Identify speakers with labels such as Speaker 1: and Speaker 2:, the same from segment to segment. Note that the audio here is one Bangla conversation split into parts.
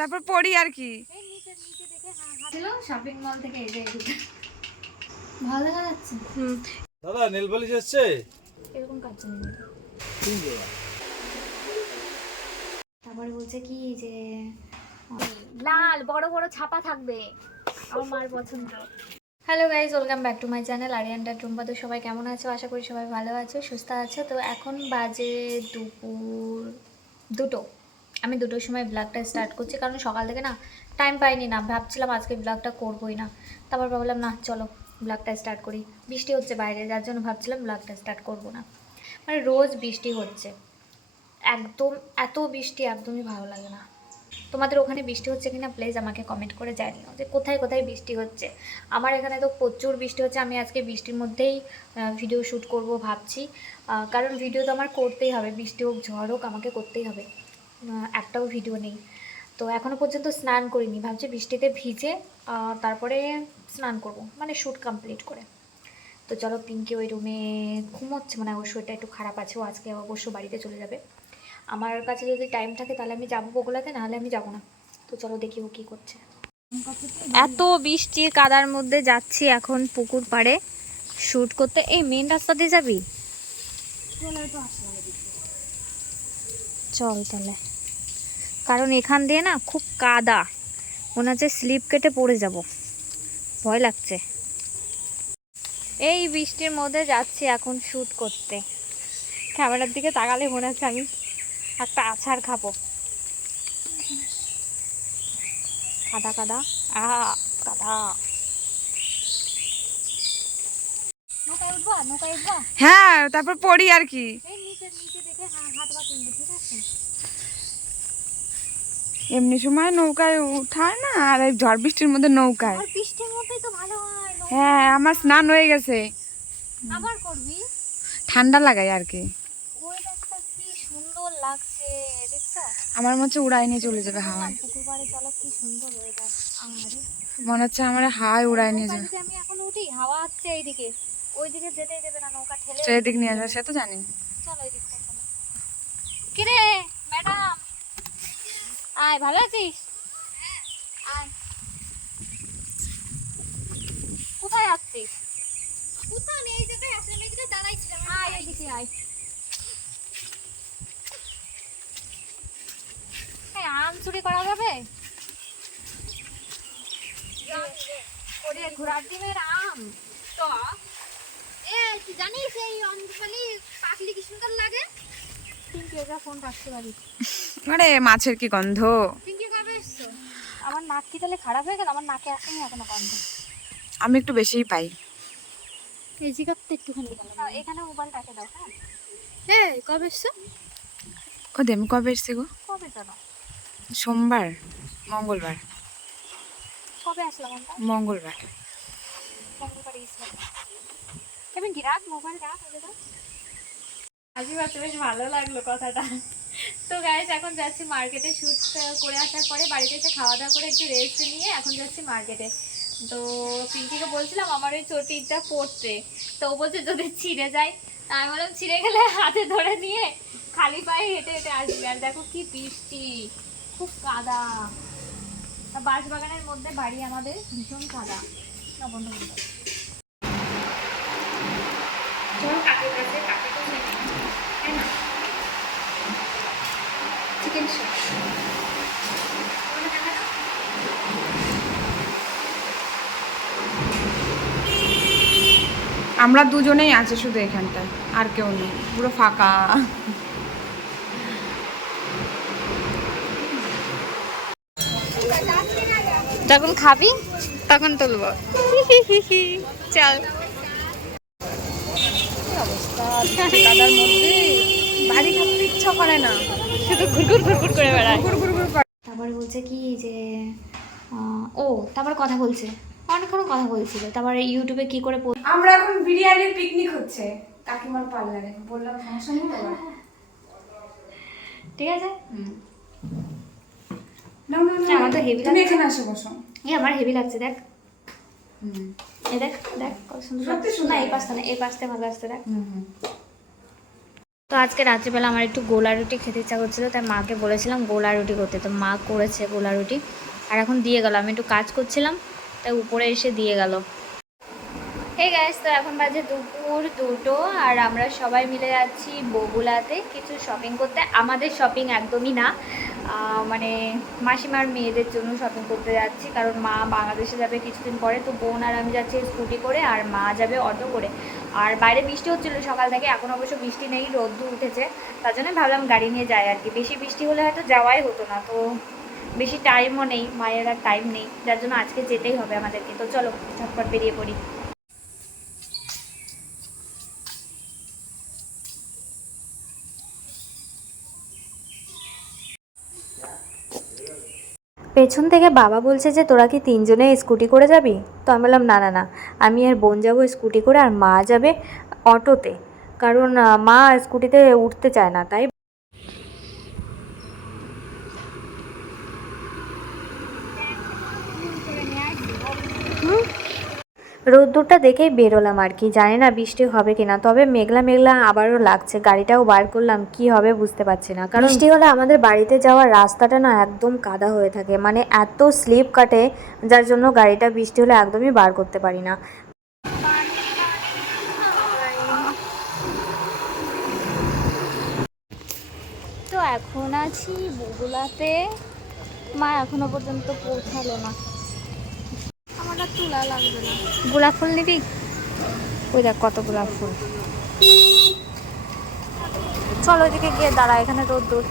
Speaker 1: তারপর পড়ি আর কি।
Speaker 2: শপিং মল থেকে এই যে ভালো দেখা যাচ্ছে
Speaker 1: হুম।
Speaker 3: দাদা নেল পলিশ এসছে?
Speaker 2: এরকম কাটছে না। তারপরে বলছে কি যে লাল বড় বড় ছাপা থাকবে। আমার মার পছন্দ। Hello guys welcome back to my channel আরিয়ানটা Tumpa তো সবাই কেমন আছো? আশা করি সবাই ভালো আছো সুস্থ আছো। তো এখন বাজে দুপুর দুটো। আমি দুটোর সময় ব্লগটা স্টার্ট করছি, কারণ সকাল থেকে না টাইম পাইনি না। ভাবছিলাম আজকে ব্লগটা করবোই না। তারপর ভাবলাম, না, চলো ব্লগটা স্টার্ট করি। বৃষ্টি হচ্ছে বাইরে, যার জন্য ভাবছিলাম ব্লগটা স্টার্ট করব না। মানে রোজ বৃষ্টি হচ্ছে। একদম এত বৃষ্টি, একদমই ভালো লাগে না। তোমাদের ওখানে বৃষ্টি হচ্ছে কিনা প্লিজ আমাকে কমেন্ট করে জানিও যে কোথায় কোথায় বৃষ্টি হচ্ছে। আমার এখানে তো প্রচুর বৃষ্টি হচ্ছে। আমি আজকে বৃষ্টির মধ্যেই ভিডিও শ্যুট করব ভাবছি। কারণ ভিডিও তো আমার করতেই হবে। বৃষ্টি হোক, ঝড় হোক, আমাকে করতেই হবে। একটাও ভিডিও নেই। তো এখনও পর্যন্ত স্নান করিনি। ভাবছি বৃষ্টিতে ভিজে তারপরে স্নান করব। মানে শ্যুট কমপ্লিট করে। তো চলো পিঙ্কি ওই রুমে ঘুমোচ্ছে মানে ওর শরীরটা একটু খারাপ আছে। ও আজকে অবশ্য বাড়িতে চলে যাবে। আমার কাছে যদি টাইম থাকে তাহলে আমি যাব বগুলাতে নাহলে আমি যাব না। তো চলো দেখি ও কী করছে। এত বৃষ্টির কাদার মধ্যে যাচ্ছি এখন পুকুর পাড়ে। শ্যুট করতে এই মেন রাস্তা দিয়ে যাবি? চল তাহলে। কারণ এখান দিয়ে না খুব কাদা। মনে হচ্ছে স্লিপ কেটে পড়ে যাব। ভয় লাগছে। এই বৃষ্টির মধ্যে যাচ্ছি এখন শ্যুট করতে। ক্যামেরার দিকে তাকালে মনে হচ্ছে আমি একটা আছাড় খাব। কাদা কাদা আ কাদা।
Speaker 1: হ্যাঁ তারপর পড়ি আর কি।
Speaker 2: নিচে নিচে দেখে হাত ঠিক আছে?
Speaker 1: এমনি সময় নৌকায় উঠায় না আর এই ঝড় বৃষ্টির মধ্যে নৌকায়।
Speaker 2: হয়
Speaker 1: আমার স্নান হয়ে গেছে। ঠান্ডা লাগাই আর কি। আমার মনে হচ্ছে উড়াই নিয়ে চলে যাবে হাওয়ায়। মনে হচ্ছে আমার হাওয়ায় উড়াই নিয়ে যাবে।
Speaker 2: আমি এখন উঠি হাওয়া আসছে এইদিকে। ওইদিকে দেবে না নৌকা ঠেলে
Speaker 1: সেদিক নিয়ে যাবে সে তো জানি।
Speaker 2: চলো এই চলো। কিরে ম্যাডাম? আয় ভালো আছিস? আয়। কোথায় আসছিস কোথাও নেই এই জায়গায় আসলে এই জায়গায় দাঁড়াইছিলাম আয় এদিকে আয়। আম চুরি করা যাবে? ওরে ঘোড়ার ডিমের আম। তো? জানিস এই অন্ধকালি পাকলি কি সুন্দর লাগে ফোন রাখতে পারি
Speaker 1: আরে মাছের কি গন্ধ?
Speaker 2: আমার নাক কি তাহলে খারাপ হয়ে গেল? আমার নাকে আসেনি এখনও গন্ধ?
Speaker 1: আমি একটু বেশিই পাই।
Speaker 2: এই জিগাতে একটুখানি এখানে মোবাইল রাখে দাও হ্যাঁ? এই কবে এসছো?
Speaker 1: ও আমি কবে এসছি গো?
Speaker 2: কবে জানো
Speaker 1: সোমবার মঙ্গলবার।
Speaker 2: কবে আসলাম আমরা
Speaker 1: মঙ্গলবার।
Speaker 2: মঙ্গলবার গেছিলাম এমন কি? রাখ মোবাইল রাখ আজকে বেশ ভালো লাগল কথাটা। তো গাইজ এখন যাচ্ছি মার্কেটে শ্যুট করে আসার পরে বাড়িতে এসে খাওয়া দাওয়া করে একটু রেস্ট নিয়ে এখন যাচ্ছি মার্কেটে তো পিঙ্কিকে বলছিলাম আমার ওই চটিটা পরতে। তো ও বলছে, যদি ছিঁড়ে যায়? আমি বললাম, ছিঁড়ে গেলে হাতে ধরে নিয়ে খালি পায়ে হেঁটে হেঁটে আসবে। আর দেখো কি বৃষ্টি, খুব কাদা। বাঁশবাগানের মধ্যে বাড়ি আমাদের ভীষণ কাদা। বন্ধ কাছে চিকেন
Speaker 1: আমরা দুজনেই আছি শুধু এখানটায় আর কেউ নেই পুরো ফাঁকা।
Speaker 2: যখন খাবি তখন তুলবো। চল।
Speaker 1: কাদার মধ্যে বাড়ি থাকতে ইচ্ছা করে না।
Speaker 2: শুধু ঘুরঘুর ঘুরঘুর করে বেড়ায়। তারপরে বলছে কি যে ও তারপরে কথা বলছে। অনেকক্ষণ কথা বলছিল। তারপরে ইউটিউবে কি করে
Speaker 1: আমরা এখন বিরিয়ানির পিকনিক হচ্ছে কাকিমার পার্লারে বললাম সমস্যা নেই
Speaker 2: ঠিক আছে?
Speaker 1: না না না
Speaker 2: আমার তো
Speaker 1: তুমি
Speaker 2: লাগছে।
Speaker 1: এখানে আসো বসো।
Speaker 2: এই আমার হেভি লাগছে দেখ।
Speaker 1: হুম।
Speaker 2: এই দেখ দেখ কত সুন্দর।
Speaker 1: সত্যি
Speaker 2: লাগছে। এই। পাশটা না এই পাশটা ভালো আসছে দেখ।
Speaker 1: হুম হুম।
Speaker 4: তো আজকে রাত্রিবেলা আমার একটু গোলা রুটি খেতে ইচ্ছা করছিল, তাই মাকে বলেছিলাম গোলা রুটি করতে। তো মা করেছে গোলা রুটি। আর এখন দিয়ে গেল, আমি একটু কাজ করছিলাম, তাই উপরে এসে দিয়ে গেল। এই গ্যাস তো এখন বাজে দুপুর দুটো, আর আমরা সবাই মিলে যাচ্ছি বগুলাতে কিছু শপিং করতে। আমাদের শপিং একদমই না মানে মাসিমার মেয়েদের জন্য শপিং করতে যাচ্ছি, কারণ মা বাংলাদেশে যাবে কিছুদিন পরে, তো বোন আর আমি যাচ্ছি স্কুটি করে, আর মা যাবে অটো করে। আর বাইরে বৃষ্টি হচ্ছিল সকাল থেকে, এখন অবশ্য বৃষ্টি নেই রোদ্দু উঠেছে, তার জন্য ভাবলাম গাড়ি নিয়ে যাই আর কি। বেশি বৃষ্টি হলে হয়তো যাওয়াই হতো না, তো বেশি টাইমও নেই, মায়ের আর টাইম নেই, যার জন্য আজকে যেতেই হবে আমাদেরকে। তো চলো, ঝটপট বেরিয়ে পড়ি। পেছন থেকে বাবা বলছে যে, তোরা কি তিনজনে স্কুটি করে যাবি? তো আমি বললাম, না না না। আমি আর বোন যাব স্কুটি করে আর মা যাবে অটোতে। কারণ মা স্কুটিতে উঠতে চায় না। তাই রোদ্দুরটা দেখেই বেরোলাম আর কি। জানি না বৃষ্টি হবে কিনা তবে মেঘলা মেঘলা আবারও লাগছে। গাড়িটাও বার করলাম কি হবে বুঝতে পারছি না। কারণ বৃষ্টি হলে আমাদের বাড়িতে যাওয়ার রাস্তাটা না একদম কাদা হয়ে থাকে। মানে এত স্লিপ কাটে যার জন্য গাড়িটা বৃষ্টি হলে একদমই বার করতে পারি না। তো এখন আছি বগুলাতে। মা এখনও পর্যন্ত পৌঁছালো না। গোলাপ ফুল নিবি ওই দেখ কত গোলাপ ফুল। চল ওইদিকে গিয়ে দাঁড়া এখানে রোদ দূর।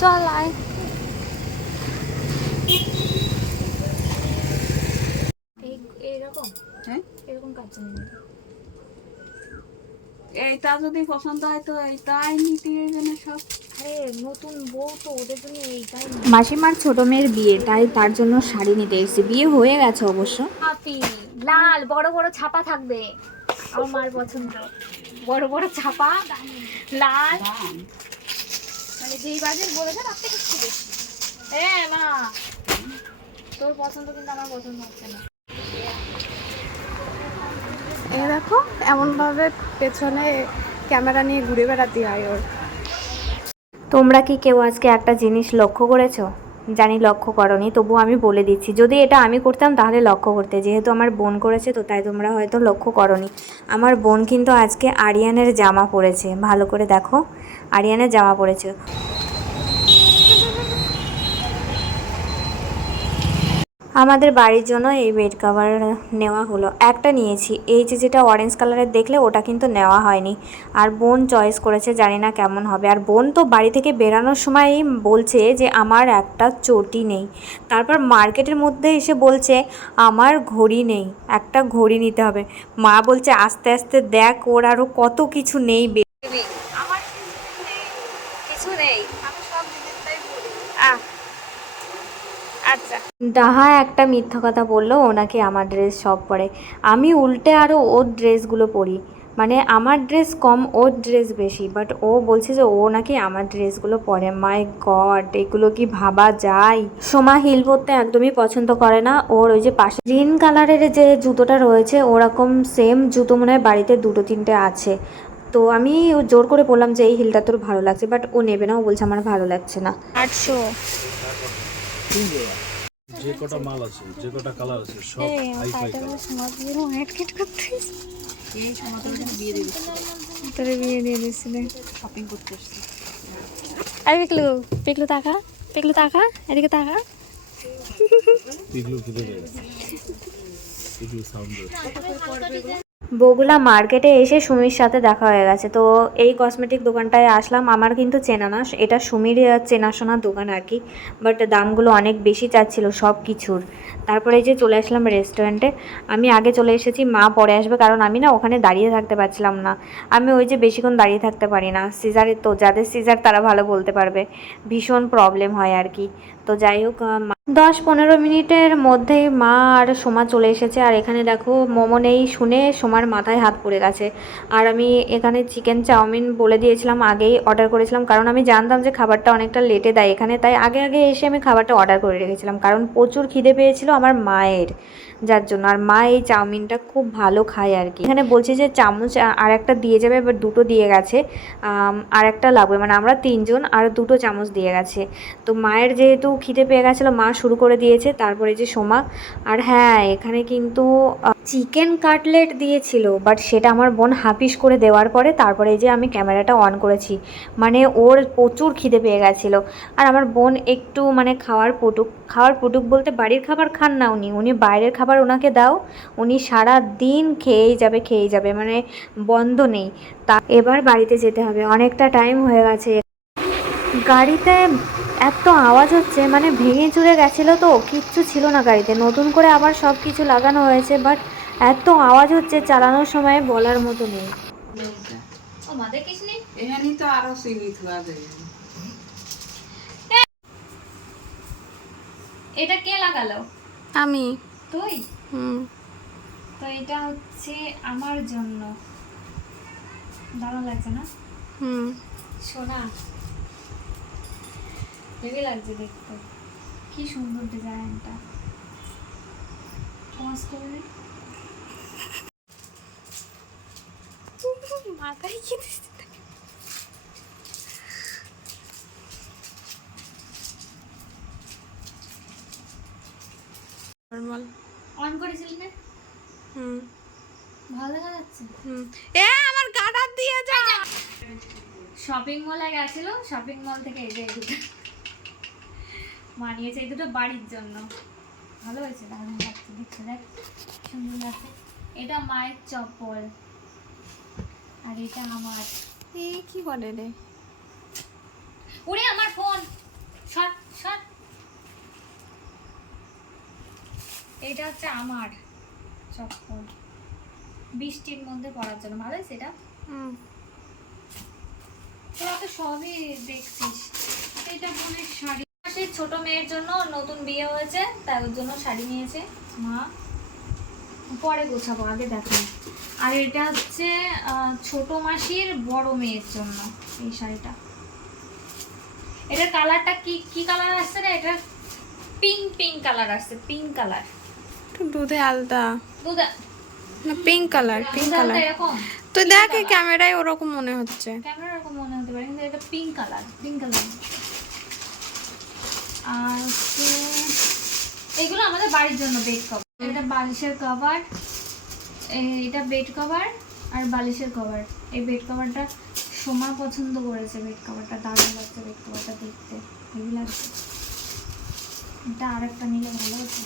Speaker 4: চল আয়। এই- এইরকম?
Speaker 5: হ্যাঁ?
Speaker 4: এরকম কাজ
Speaker 5: এইটা যদি পছন্দ হয় তো এইটাই নিতে না সব।
Speaker 4: নতুন বউ তো ওদের জন্য এইটাই মাসিমার ছোট মেয়ের বিয়ে তাই তার জন্য শাড়ি নিতে এসেছি। বিয়ে হয়ে গেছে অবশ্য। লাল বড় বড় ছাপা থাকবে আমার মার পছন্দ। বড় বড় ছাপা লাল। মানে যেই বাজেট বলেছে তার থেকে একটু বেশি। হ্যাঁ মা। তোর পছন্দ কিন্তু আমার পছন্দ হচ্ছে না।
Speaker 6: এ দেখো, এমনভাবে পেছনে ক্যামেরা নিয়ে ঘুরে বেড়াতে হয় ওর।
Speaker 4: তোমরা কি কেউ আজকে একটা জিনিস লক্ষ্য করেছ? জানি লক্ষ্য করনি তবু আমি বলে দিচ্ছি। যদি এটা আমি করতাম, তাহলে লক্ষ্য করতে। যেহেতু আমার বোন করেছে, তো তাই তোমরা হয়তো লক্ষ্য করনি। আমার বোন কিন্তু আজকে আরিয়ানের জামা পরেছে। ভালো করে দেখো, আরিয়ানের জামা পরেছে। আমাদের বাড়ির জন্য এই বেড কভার নেওয়া হলো। একটা নিয়েছি। এই যে যেটা অরেঞ্জ কালারের দেখলে ওটা কিন্তু নেওয়া হয়নি। আর বোন চয়েস করেছে জানি না কেমন হবে। আর বোন তো বাড়ি থেকে বেরানোর সময় বলছে যে আমার একটা চটি নেই। তারপর মার্কেটের মধ্যে এসে বলছে আমার ঘড়ি নেই একটা ঘড়ি নিতে হবে। মা বলছে আস্তে আস্তে দেখ ওর আরও কত কিছু নেই বে-
Speaker 6: আমার
Speaker 4: কিছু নেই।
Speaker 6: আমি সব
Speaker 4: আহ আচ্ছা। ডাহা একটা মিথ্যা কথা বলল ওনাকে আমার ড্রেস সব পরে। আমি উল্টে আরও ওর ড্রেসগুলো পরি। মানে আমার ড্রেস কম ওর ড্রেস বেশি। বাট ও বলছে যে ও নাকি আমার ড্রেসগুলো পরে। মাই গড এগুলো কি ভাবা যায়? সোমা হিল পরতে একদমই পছন্দ করে না। ওর ওই যে পাশে গ্রিন কালারের যে জুতোটা রয়েছে ওরকম সেম জুতো মনে হয় বাড়িতে দুটো তিনটে আছে। তো আমি জোর করে বললাম যে এই হিলটা তোর ভালো লাগছে। বাট ও নেবে না। ও বলছে আমার ভালো লাগছে না। আটশো।
Speaker 2: যে কটা মাল আছে যে কটা কালার আছে সব হাই ফাই কালার
Speaker 5: এই বিয়ে
Speaker 4: তোরে বিয়ে দিয়ে
Speaker 5: শপিং করতে এসছি।
Speaker 4: পিকলু পিকলু তাকা পিকলু তাকা এদিকে তাকা।
Speaker 2: সাউন্ড
Speaker 4: বগুলা মার্কেটে এসে সুমির সাথে দেখা হয়ে গেছে। তো এই কসমেটিক দোকানটায় আসলাম। আমার কিন্তু চেনা না। এটা সুমির আহ, চেনাশোনার দোকান আর কি। বাট দামগুলো অনেক বেশি চাচ্ছিল সব কিছুর। তারপরে যে চলে আসলাম রেস্টুরেন্টে আমি আগে চলে এসেছি মা পরে আসবে কারণ আমি না ওখানে দাঁড়িয়ে থাকতে পারছিলাম না। আমি ওই যে বেশিক্ষণ দাঁড়িয়ে থাকতে পারি না। সিজারের তো যাদের সিজার তারা ভালো বলতে পারবে। ভীষণ প্রবলেম হয় আর কি। তো যাই হোক
Speaker 2: দশ পনেরো মিনিটের মধ্যেই মা আর সোমা চলে এসেছে। আর এখানে দেখো, মোমো নেই শুনে সোমার মাথায় হাত পড়ে গেছে। আর আমি এখানে চিকেন চাউমিন বলে দিয়েছিলাম, আগেই অর্ডার করেছিলাম। কারণ আমি জানতাম যে খাবারটা অনেকটা লেটে দেয় এখানে। তাই আগে আগে এসে আমি খাবারটা অর্ডার করে রেখেছিলাম। কারণ প্রচুর খিদে পেয়েছিল আমার মায়ের। যার জন্য। আর মা এই চাউমিনটা খুব ভালো খায় আর কি। এখানে বলছে যে চামচ আর একটা দিয়ে যাবে, এবার দুটো দিয়ে গেছে। আর একটা লাগবে। মানে আমরা তিনজন আর দুটো চামচ দিয়ে গেছে। তো মায়ের যেহেতু খিদে পেয়ে গেছিল, মা শুরু করে দিয়েছে, তারপরে যে সোমা। আর হ্যাঁ এখানে কিন্তু চিকেন কাটলেট দিয়েছিল, বাট সেটা আমার বোন হাফিস করে দেওয়ার পরে তারপরে যে আমি ক্যামেরাটা অন করেছি। মানে ওর প্রচুর খিদে পেয়ে গেছিল। আর আমার বোন একটু মানে খাওয়ার পটুক খাওয়ার পটুক বলতে বাড়ির খাবার খান না উনি। উনি বাইরের খাবার ওনাকে দাও। উনি সারা দিন খেয়েই যাবে খেয়েই যাবে মানে বন্ধ নেই। তা এবার বাড়িতে যেতে হবে। অনেকটা টাইম হয়ে গেছে। গাড়িতে এত আওয়াজ হচ্ছে মানে ভেঙে চুরে গেছিল তো কিচ্ছু ছিল না গাড়িতে। নতুন করে আবার সব কিছু লাগানো হয়েছে বাট এত আওয়াজ হচ্ছে চালানোর সময় বলার মতো নেই। এটা কে লাগালো?
Speaker 1: আমি।
Speaker 2: তুই? তো এটা হচ্ছে আমার জন্য। দারুণ লাগছে না?
Speaker 1: হুম।
Speaker 2: সোনা হেভি লাগছে দেখতে। কি সুন্দর ডিজাইনটা। পজ করে
Speaker 1: মাথায় কি নর্মাল
Speaker 2: অন করেছিলি না?
Speaker 1: হুম।
Speaker 2: ভালো দেখা যাচ্ছে।
Speaker 1: হুম। এ আমার গাডার দিয়ে যা।
Speaker 2: শপিং মলে গেছিল শপিং মল থেকে এই যে দুটো। মানিয়েছে এই দুটো বাড়ির জন্য। ভালো হয়েছে দারুণ লাগছে দেখতে দেখ সুন্দর লাগছে। এটা মায়ের চপ্পল। আর এটা আমার।
Speaker 1: এ কি করে রে?
Speaker 2: উড়ে আমার ফোন শট শট এটা হচ্ছে আমার চপ্পল। বৃষ্টির মধ্যে পড়ার জন্য ভালো হয়েছে এটা?
Speaker 1: হুম।
Speaker 2: তোরা তো সবই দেখছিস। এটা বোনের শাড়ি। মাসির ছোট মেয়ের জন্য নতুন বিয়ে হয়েছে তাই ওর জন্য শাড়ি নিয়েছে। মা পরে গোছাবো আগে দেখো। আর এটা হচ্ছে ছোট মাসির বড় মেয়ের জন্য এই শাড়িটা। এটার কালারটা কি কি কালার আসছে না এটা পিঙ্ক পিঙ্ক কালার আসছে পিঙ্ক কালার।
Speaker 1: দুধে আলদা না পিঙ্ক কালার পিঙ্ক কালার তো দেখ ক্যামেরায় ওরকম মনে হচ্ছে।
Speaker 2: ক্যামেরা এরকম মনে হতে পারে কিন্তু এটা পিঙ্ক কালার পিঙ্ক কালার আর এগুলো আমাদের বাড়ির জন্য বেড কভার এটা বালিশের কভার এটা বেড কভার আর বালিশের কভার এই বেড কভারটা সোমা পছন্দ করেছে বেড কভারটা দারুণ লাগছে বেড কভারটা দেখতে। হেভি লাগছে এটা আরেকটা নিলে ভালো হতো।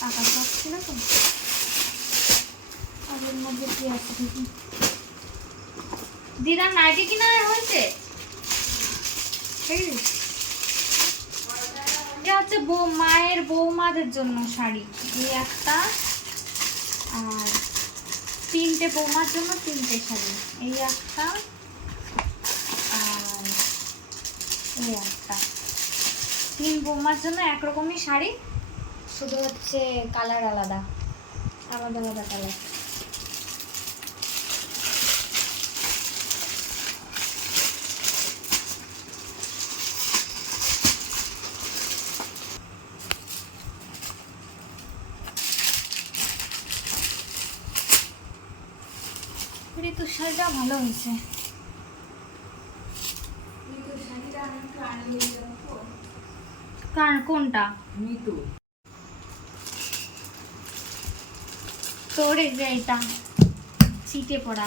Speaker 2: টাকা সব ছিল তো। আর মধ্যে কি আছে দেখি। দিদার নাইটি কিনা হয়েছে? এটা হচ্ছে বউ মায়ের বৌমাদের জন্য শাড়ি। এই একটা। আর তিনটে বৌমার জন্য তিনটে শাড়ি। এই একটা। আর এই একটা। তিন বৌমার জন্য একরকমই শাড়ি। শুধু হচ্ছে কালার আলাদা। আলাদা আলাদা কালার ঋতু শাড়িটা ভালো হয়েছে। কোনটা? তোর এই যে এটা সিটে পড়া।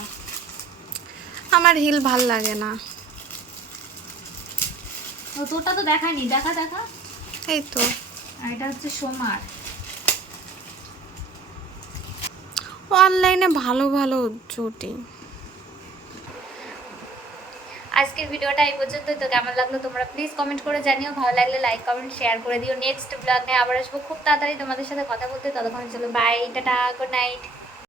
Speaker 1: আমার হিল ভালো লাগে না।
Speaker 2: ও তোরটা তো দেখায়নি। দেখা দেখা।
Speaker 1: এই তো।
Speaker 2: আর এটা হচ্ছে সোমার।
Speaker 1: অনলাইনে ভালো ভালো চটি
Speaker 2: আজকের ভিডিওটা এই পর্যন্ত তো কেমন লাগল তোমরা প্লিজ কমেন্ট করে জানিও। ভালো লাগলে লাইক কমেন্ট শেয়ার করে দিও। নেক্সট ব্লগ নিয়ে আবার আসব। খুব তাড়াতাড়ি তোমাদের সাথে কথা বলতে। ততক্ষণ চলো বাই টাটা গুড নাইট